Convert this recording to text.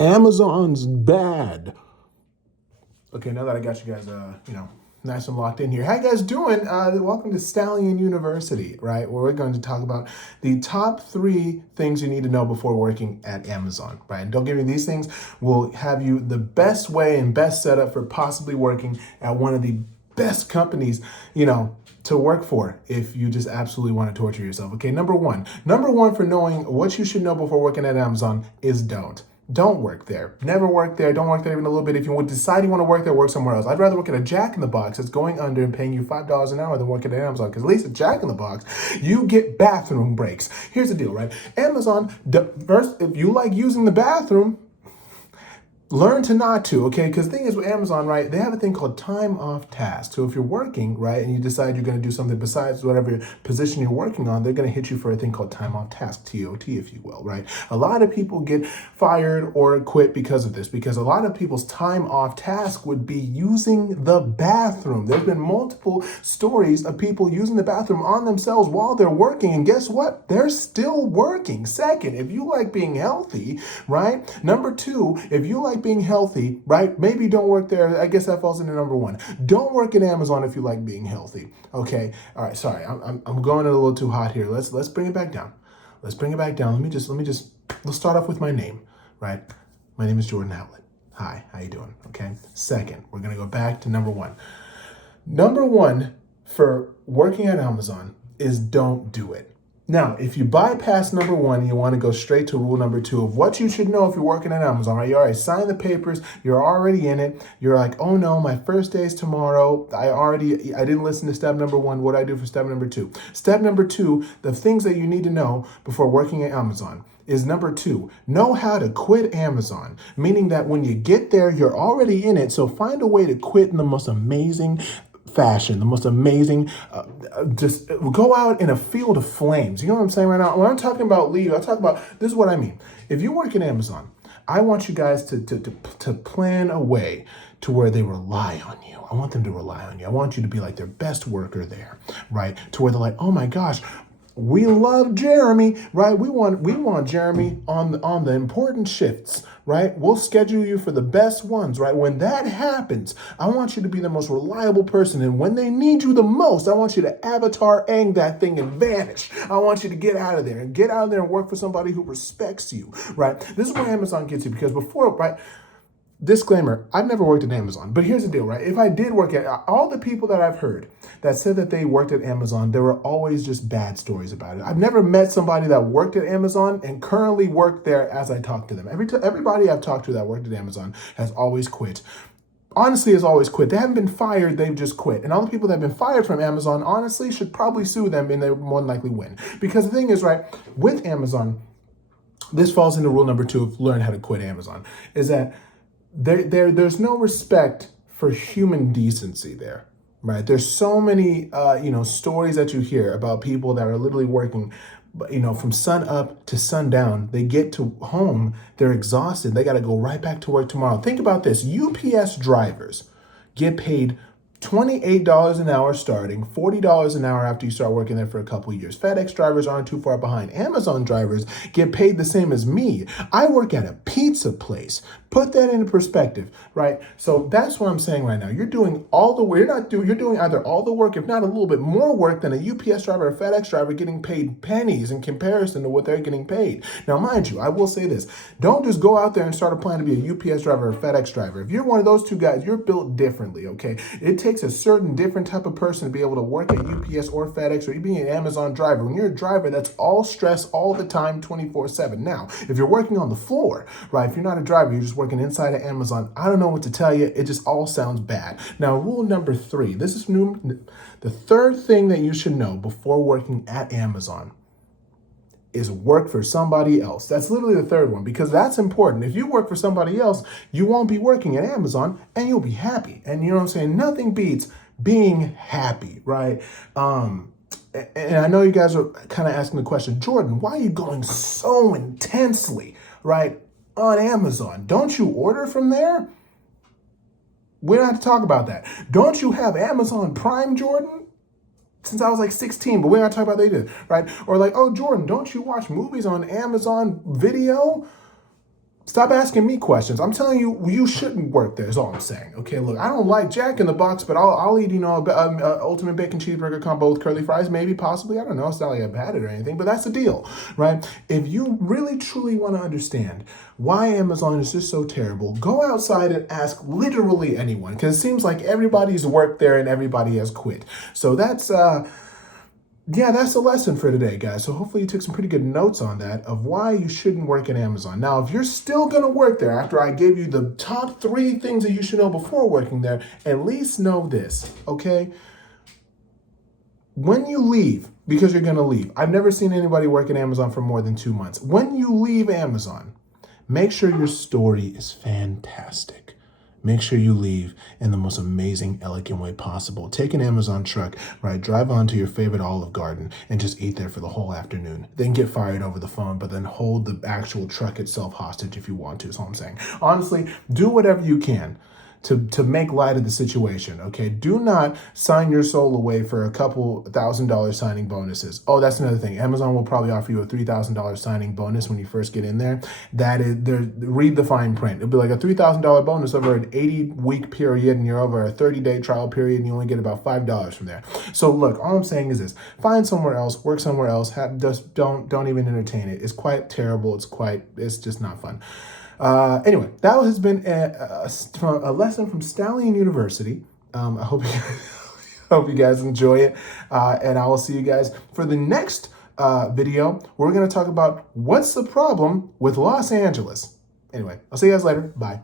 Amazon's bad. Okay, now that I got you guys, nice and locked in here. How you guys doing? Welcome to Stallion University, right? Where we're going to talk about the top 3 things you need to know before working at Amazon, right? And don't get me, these things will have you the best way and best setup for possibly working at one of the best companies, to work for if you just absolutely want to torture yourself. Okay, number one for knowing what you should know before working at Amazon is don't work there. Never work there. Don't work there even a little bit. If you would decide you want to work there, work somewhere else. I'd rather work at a Jack in the Box that's going under and paying you $5 an hour than working at Amazon. Because at least at Jack in the Box, you get bathroom breaks. Here's the deal, right? Amazon, first, if you like using the bathroom, learn to not to, okay? Because the thing is with Amazon, right, they have a thing called time off task. So if you're working, right, and you decide you're going to do something besides whatever position you're working on, they're going to hit you for a thing called time off task, TOT, if you will, right? A lot of people get fired or quit because of this, because a lot of people's time off task would be using the bathroom. There's been multiple stories of people using the bathroom on themselves while they're working, and guess what? They're still working. Second, if you like being healthy, right? Number 2, if you like being healthy, right? Maybe don't work there. I guess that falls into number 1. Don't work at Amazon if you like being healthy. Okay. All right. Sorry. I'm going a little too hot here. Let's bring it back down. Let's bring it back down. Let's start off with my name, right? My name is Jordan Howlett. Hi. How you doing? Okay. Second, we're going to go back to number 1. Number 1 for working at Amazon is don't do it. Now, if you bypass number 1 and you want to go straight to rule number 2 of what you should know if you're working at Amazon, right? You already signed the papers, you're already in it. You're like, oh no, my first day is tomorrow. I didn't listen to step number 1. What do I do for step number 2? Step number 2, the things that you need to know before working at Amazon is number 2, know how to quit Amazon, meaning that when you get there, you're already in it. So find a way to quit in the most amazing fashion, the most amazing, just go out in a field of flames. You know what I'm saying right now? When I'm talking about leave, I talk about, this is what I mean. If you work at Amazon, I want you guys to plan a way to where they rely on you. I want them to rely on you. I want you to be like their best worker there, right? To where they're like, oh my gosh, we love Jeremy, right? We want Jeremy on the important shifts, right? We'll schedule you for the best ones, right? When that happens, I want you to be the most reliable person. And when they need you the most, I want you to avatar ang that thing and vanish. I want you to get out of there and work for somebody who respects you, right? This is where Amazon gets you, because before, right? Disclaimer, I've never worked at Amazon, but here's the deal, right? If I did work at, all the people that I've heard that said that they worked at Amazon, there were always just bad stories about it. I've never met somebody that worked at Amazon and currently worked there as I talk to them. Everybody I've talked to that worked at Amazon has always quit. Honestly, has always quit. They haven't been fired, they've just quit. And all the people that have been fired from Amazon, honestly, should probably sue them and they would more than likely win. Because the thing is, right, with Amazon, this falls into rule number 2 of learn how to quit Amazon, is that there's no respect for human decency there, right? There's so many, stories that you hear about people that are literally working, from sun up to sundown. They get to home, they're exhausted. They got to go right back to work tomorrow. Think about this. UPS drivers get paid $28 an hour starting, $40 an hour after you start working there for a couple of years. FedEx drivers aren't too far behind. Amazon drivers get paid the same as me. I work at a pizza place. Put that into perspective, right? So that's what I'm saying right now. You're doing all the work. You're doing either all the work, if not a little bit more work than a UPS driver or a FedEx driver getting paid pennies in comparison to what they're getting paid. Now, mind you, I will say this. Don't just go out there and start applying to be a UPS driver or a FedEx driver. If you're one of those two guys, you're built differently, okay? It takes a certain different type of person to be able to work at UPS or FedEx or you being an Amazon driver. When you're a driver, that's all stress all the time, 24/7. Now, if you're working on the floor, right? If you're not a driver, you're just working inside of Amazon. I don't know what to tell you. It just all sounds bad. Now, rule number 3. This is the third thing that you should know before working at Amazon is work for somebody else. That's literally the third one, because that's important. If you work for somebody else, you won't be working at Amazon and you'll be happy. And you know what I'm saying? Nothing beats being happy, right? And I know you guys are kind of asking the question, Jordan, why are you going so intensely, right, on Amazon? Don't you order from there? We don't have to talk about that. Don't you have Amazon Prime, Jordan? Since I was like 16, but we're not talking about that either, right? Or like, oh, Jordan, don't you watch movies on Amazon Video? Stop asking me questions. I'm telling you, you shouldn't work there is all I'm saying. Okay, look, I don't like Jack in the Box, but I'll eat, a ultimate bacon cheeseburger combo with curly fries, maybe, possibly. I don't know. It's not like I've had it or anything, but that's the deal, right? If you really, truly want to understand why Amazon is just so terrible, go outside and ask literally anyone, because it seems like everybody's worked there and everybody has quit. So that's the lesson for today, guys. So hopefully you took some pretty good notes on that of why you shouldn't work at Amazon. Now, if you're still going to work there after I gave you the top 3 things that you should know before working there, at least know this, okay? When you leave, because you're going to leave, I've never seen anybody work at Amazon for more than 2 months. When you leave Amazon, make sure your story is fantastic. Make sure you leave in the most amazing, elegant way possible. Take an Amazon truck, right? Drive on to your favorite Olive Garden and just eat there for the whole afternoon. Then get fired over the phone, but then hold the actual truck itself hostage if you want to, is all I'm saying. Honestly, do whatever you can to make light of the situation, okay? Do not sign your soul away for a couple $1,000 signing bonuses. Oh, that's another thing. Amazon will probably offer you a $3,000 signing bonus when you first get in there. Read the fine print. It'll be like a $3,000 bonus over an 80-week period, and you're over a 30-day trial period, and you only get about $5 from there. So look, all I'm saying is this: find somewhere else, work somewhere else. Just don't even entertain it. It's quite terrible. It's just not fun. Anyway, that has been a lesson from Stallion University. I hope you guys enjoy it, and I will see you guys for the next video. We're going to talk about what's the problem with Los Angeles. Anyway, I'll see you guys later. Bye.